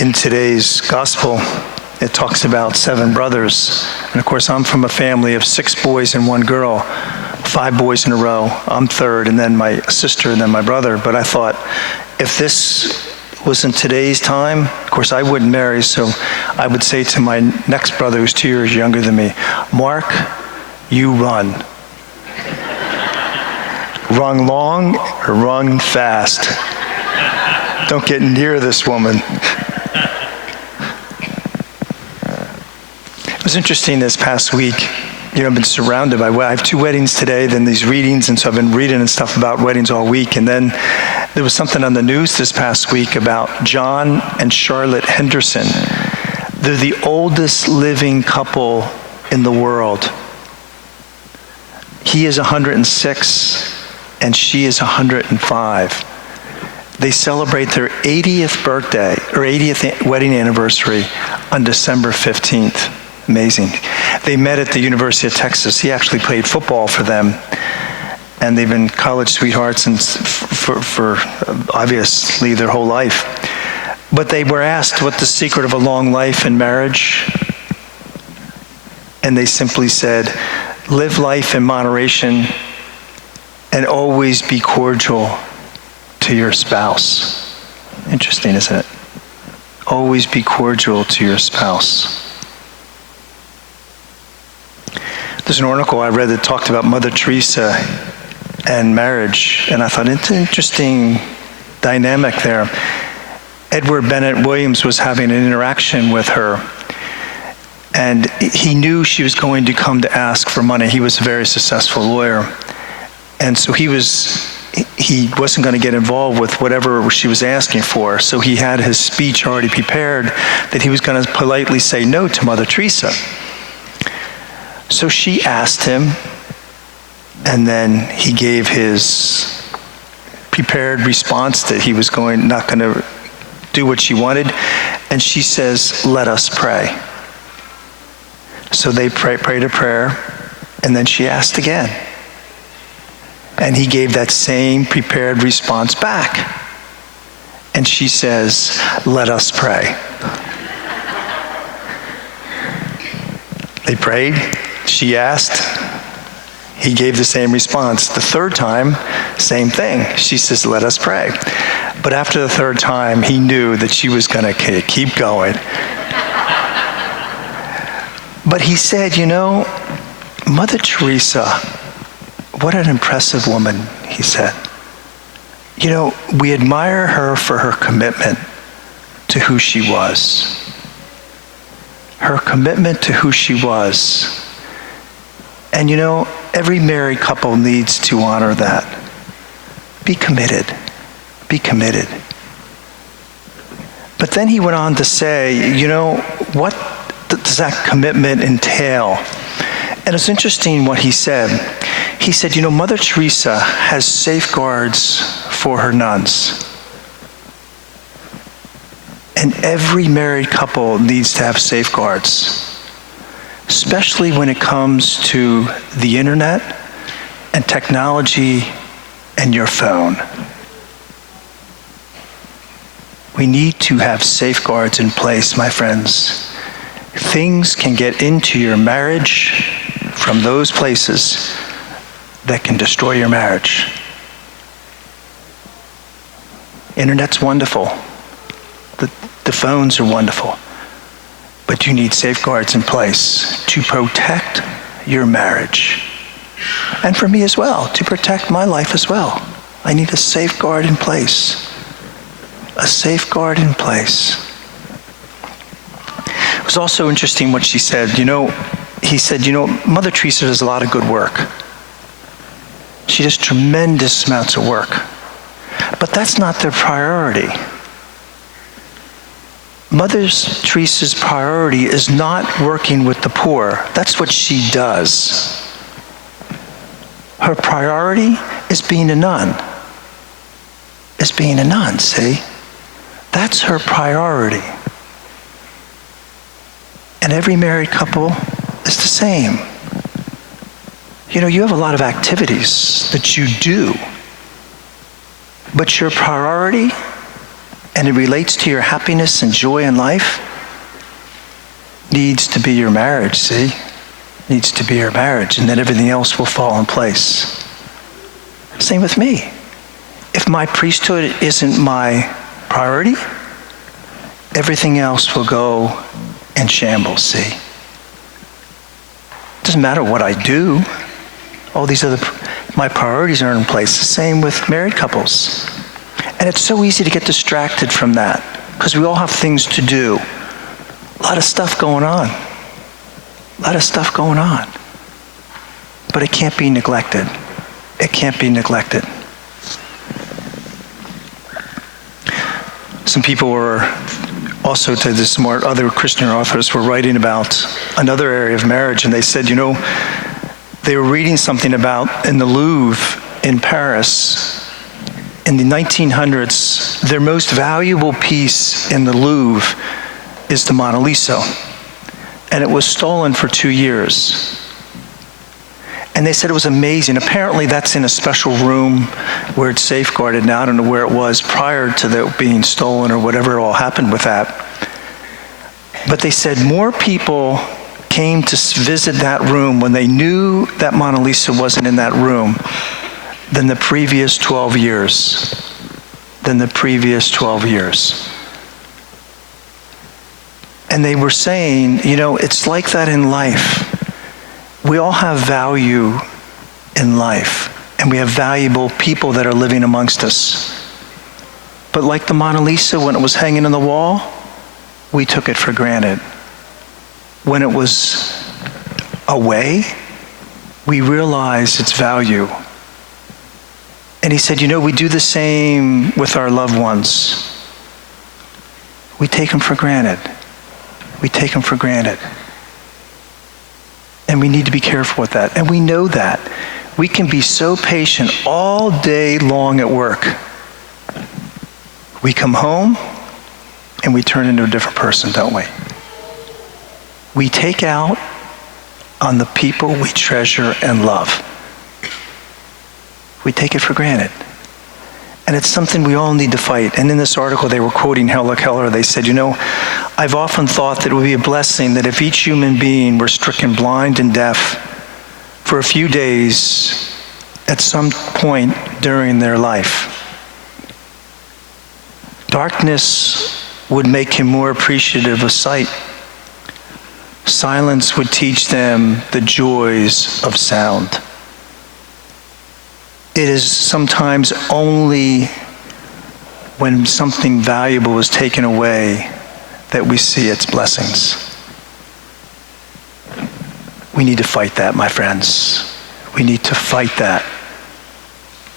In today's gospel, it talks about 7 brothers. And of course, I'm from a family of 6 boys and 1 girl, 5 boys in a row. I'm third, and then my sister, and then my brother. But I thought, if this was in today's time, of course, I wouldn't marry, so I would say to my next brother, who's 2 years younger than me, Mark, you run. Run long or run fast. Don't get near this woman. It was interesting this past week. I've been surrounded by, I have 2 weddings today, then these readings, and so I've been reading and stuff about weddings all week. And then there was something on the news this past week about John and Charlotte Henderson. They're the oldest living couple in the world. He is 106 and she is 105. They celebrate their 80th birthday, or 80th wedding anniversary on December 15th. Amazing. They met at the University of Texas. He actually played football for them, and they've been college sweethearts and for obviously their whole life. But they were asked what the secret of a long life in marriage, and they simply said, live life in moderation and always be cordial to your spouse. Interesting, isn't it? Always be cordial to your spouse. There's an article I read that talked about Mother Teresa and marriage, and I thought it's an interesting dynamic there. Edward Bennett Williams was having an interaction with her, and he knew she was going to come to ask for money. He was a very successful lawyer, and so he wasn't going to get involved with whatever she was asking for. So he had his speech already prepared that he was going to politely say no to Mother Teresa. So she asked him, and then he gave his prepared response that he was not going to do what she wanted. And she says, let us pray. So they prayed a prayer, and then she asked again. And he gave that same prepared response back. And she says, let us pray. They prayed. She asked, he gave the same response. The 3rd time, same thing. She says, let us pray. But after the 3rd time, he knew that she was going to keep going. But he said, Mother Teresa, what an impressive woman, he said. We admire her for her commitment to who she was. Her commitment to who she was. And every married couple needs to honor that. Be committed. Be committed. But then he went on to say, what does that commitment entail? And it's interesting what he said. He said, Mother Teresa has safeguards for her nuns. And every married couple needs to have safeguards, especially when it comes to the internet and technology and your phone. We need to have safeguards in place, my friends. Things can get into your marriage from those places that can destroy your marriage. Internet's wonderful. The phones are wonderful. But you need safeguards in place to protect your marriage. And for me as well, to protect my life as well. I need a safeguard in place. A safeguard in place. It was also interesting what she said. He said, Mother Teresa does a lot of good work. She does tremendous amounts of work. But that's not their priority. Mother Teresa's priority is not working with the poor. That's what she does. Her priority is being a nun. Is being a nun, see? That's her priority. And every married couple is the same. You have a lot of activities that you do, but your priority and it relates to your happiness and joy in life, needs to be your marriage, see? Needs to be your marriage, and then everything else will fall in place. Same with me. If my priesthood isn't my priority, everything else will go in shambles, see? It doesn't matter what I do. All these other, my priorities are in place. The same with married couples. And it's so easy to get distracted from that because we all have things to do. A lot of stuff going on. A lot of stuff going on. But it can't be neglected. It can't be neglected. Some people were also, to this smart other Christian authors were writing about another area of marriage, and they said, you know, they were reading something about in the Louvre in Paris in the 1900s, their most valuable piece in the Louvre is the Mona Lisa. And it was stolen for 2 years. And they said it was amazing. Apparently that's in a special room where it's safeguarded now. I don't know where it was prior to it being stolen or whatever all happened with that. But they said more people came to visit that room when they knew that Mona Lisa wasn't in that room than the previous 12 years. Than the previous 12 years. And they were saying, you know, it's like that in life. We all have value in life, and we have valuable people that are living amongst us. But like the Mona Lisa, when it was hanging on the wall, we took it for granted. When it was away, we realized its value. And he said, you know, we do the same with our loved ones. We take them for granted. We take them for granted. And we need to be careful with that. And we know that. We can be so patient all day long at work. We come home and we turn into a different person, don't we? We take out on the people we treasure and love. We take it for granted. And it's something we all need to fight. And in this article, they were quoting Helen Keller. They said, you know, I've often thought that it would be a blessing that if each human being were stricken blind and deaf for a few days at some point during their life, darkness would make him more appreciative of sight. Silence would teach them the joys of sound. It is sometimes only when something valuable is taken away that we see its blessings. We need to fight that, my friends. We need to fight that.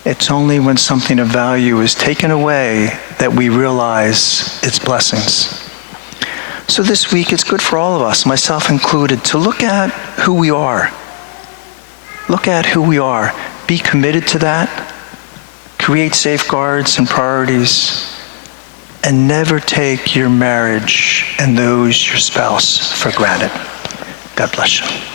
It's only when something of value is taken away that we realize its blessings. So this week, it's good for all of us, myself included, to look at who we are. Look at who we are. Be committed to that. Create safeguards and priorities. And never take your marriage and those your spouse for granted. God bless you.